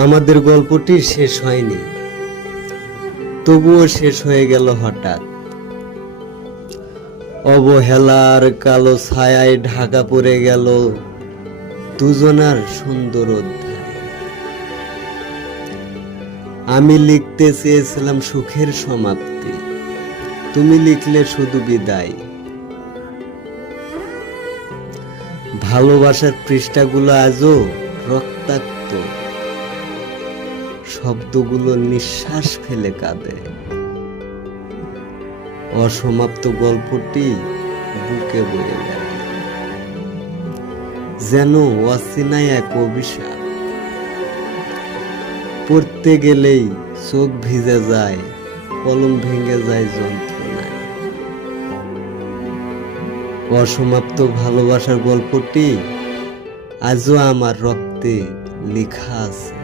আমাদের গল্পটি শেষ হয়নি, তবুও শেষ হয়ে গেল হঠাৎ। অবহেলার কালো ছায়ায় ঢাকা পড়ে গেল দুজনার সুন্দর অধ্যায়। আমি লিখতে চেয়েছিলাম সুখের সমাপ্তি, তুমি লিখলে শুধু বিদায়। ভালোবাসার পৃষ্ঠাগুলো আজও রক্তাক্ত, শব্দগুলো নিঃশ্বাস ফেলে কাঁদে। অসমাপ্ত গল্পটি বুকে বয়ে বেড়ায়, যেন অচেনা এক অভিশাপ। পড়তে গেলেই চোখ ভিজে যায়, কলম ভেঙে যায় যন্ত্রণায়। অসমাপ্ত ভালোবাসার গল্পটি আজও আমার রক্তে লেখা আছে।